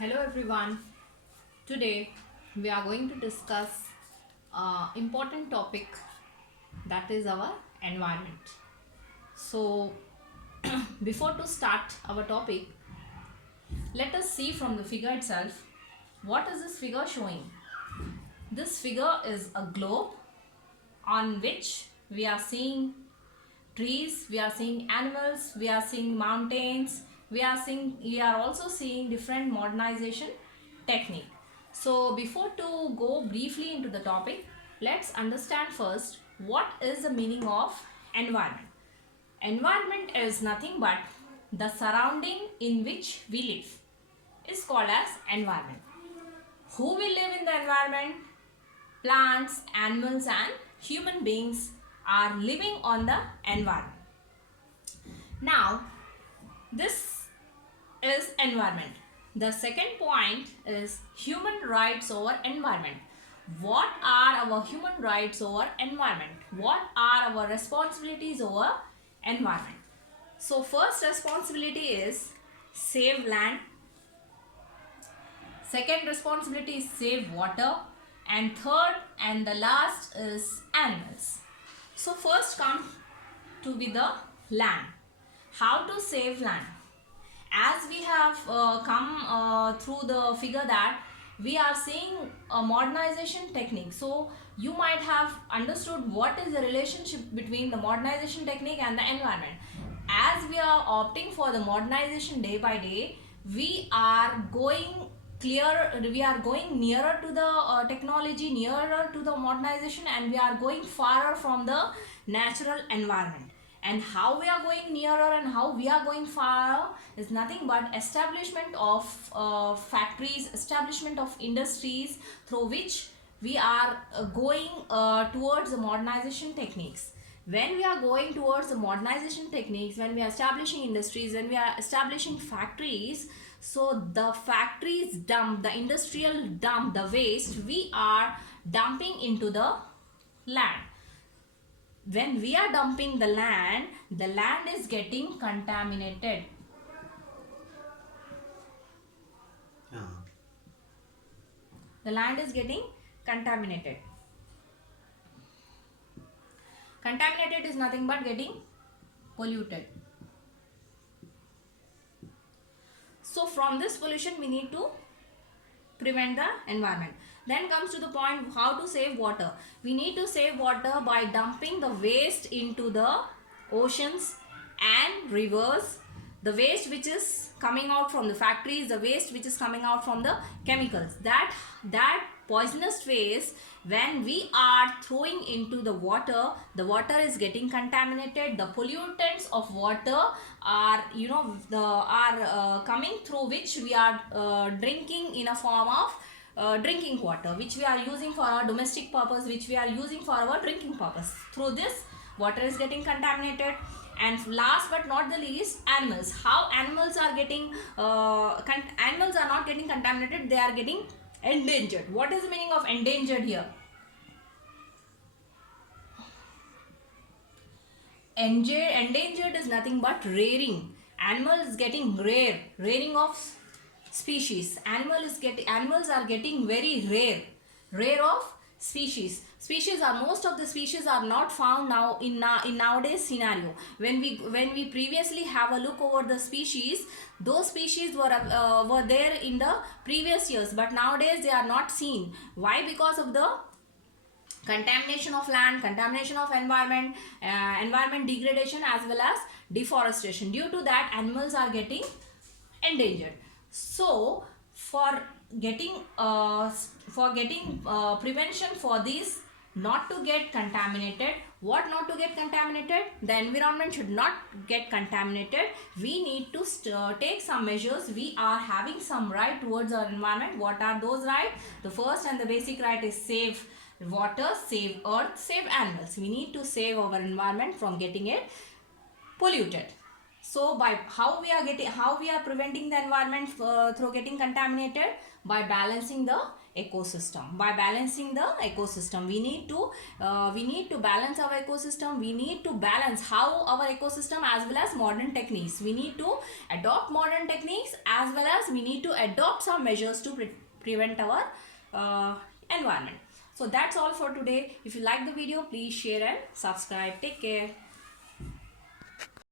Hello everyone. Today we are going to discuss important topic, that is our environment. So before to start our topic, let us see from the figure itself. What is this figure showing? This figure is a globe on which we are seeing trees, we are seeing animals, we are seeing mountains, we are also seeing different modernization technique. So before to go briefly into the topic, let's understand first what is the meaning of environment. Environment is nothing but the surrounding in which we live is called as environment. Who will live in the environment? Plants, animals and human beings are living on the environment. Now, this is environment. The second point is human rights over environment. What are our human rights over environment? What are our responsibilities over environment? So, first responsibility is save land. Second responsibility is save water. And third and the last is animals. So first come to be the land. How to save land? As we have come through the figure that we are seeing a modernization technique. So you might have understood what is the relationship between the modernization technique and the environment. As we are opting for the modernization day by day, we are going nearer to the technology, nearer to the modernization, and we are going farther from the natural environment. And how we are going nearer and how we are going far is nothing but establishment of factories, establishment of industries, through which we are going towards the modernization techniques. When we are going towards the modernization techniques, when we are establishing industries, when we are establishing factories, so the factories dump, the industrial dump, the waste we are dumping into the land. When we are dumping the land is getting contaminated. The land is getting contaminated. Contaminated is nothing but getting polluted. So from this pollution we need to prevent the environment. Then comes to the point how to save water. We need to save water by dumping the waste into the oceans and rivers. The waste which is coming out from the factories, the waste which is coming out from the chemicals. That poisonous waste, when we are throwing into the water is getting contaminated. The pollutants of water are coming through which we are drinking in a form of drinking water, which we are using for our domestic purpose, which we are using for our drinking purpose. Through this, water is getting contaminated. And last but not the least, animals. How animals are getting animals are not getting contaminated, they are getting endangered. What is the meaning of endangered here? Endangered is nothing but rearing. Animal is getting rare, rearing of species. Animals are getting very rare of species. Most of the species are not found now in nowadays scenario. When we previously have a look over the species, those species were there in the previous years, but nowadays they are not seen. Why? Because of the contamination of land, contamination of environment, environment degradation, as well as deforestation. Due to that, animals are getting endangered. So for getting prevention for these not to get contaminated, what not to get contaminated, the environment should not get contaminated, we need to take some measures. We are having some right towards our environment. What are those rights? The first and the basic right is save water, save earth, save animals. We need to save our environment from getting it polluted. So by how we are preventing the environment through getting contaminated? By balancing the ecosystem. By balancing the ecosystem, we need to balance our ecosystem. We need to balance how our ecosystem as well as modern techniques. We need to adopt modern techniques as well as we need to adopt some measures to prevent our environment. So that's all for today. If you like the video, please share and subscribe. Take care.